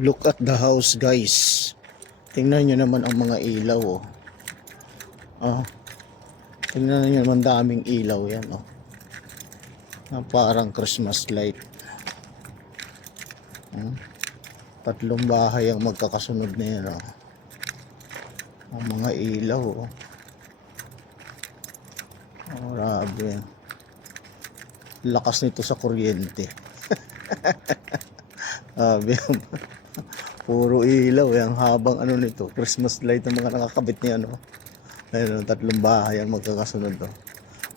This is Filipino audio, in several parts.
Look at the house, guys. Tingnan nyo naman ang mga ilaw, oh. Ah, tingnan nyo naman, daming ilaw yan, oh. Parang Christmas light. Tatlong bahay ang magkakasunod na yan, oh. Ang mga ilaw, oh. Oh, grabe. Lakas nito sa kuryente. Grabe. Puro ilaw, ang habang ano nito, Christmas light ng mga nakakabit niya, no. Ayun, tatlong bahay ang magkakasunod, to.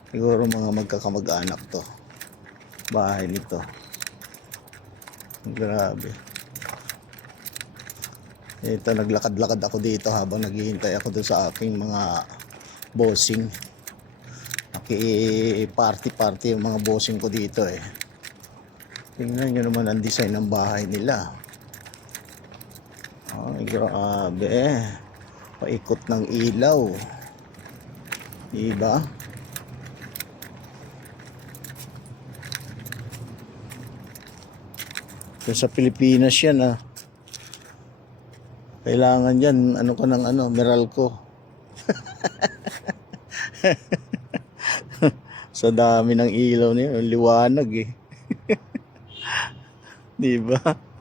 Siguro mga magkakamag-anak to. Bahay nito. Grabe. Ito, naglakad-lakad ako dito habang naghihintay ako doon sa aking mga bossing. Naki-party-party yung mga bossing ko dito, eh. Tingnan nyo naman ang design ng bahay nila. Ay, grabe, eh. Paikot ng ilaw. Diba? Kung sa Pilipinas yan, ah. Kailangan yan, ano ka ng ano, Meralco. Sa dami ng ilaw niya, liwanag, eh. Diba?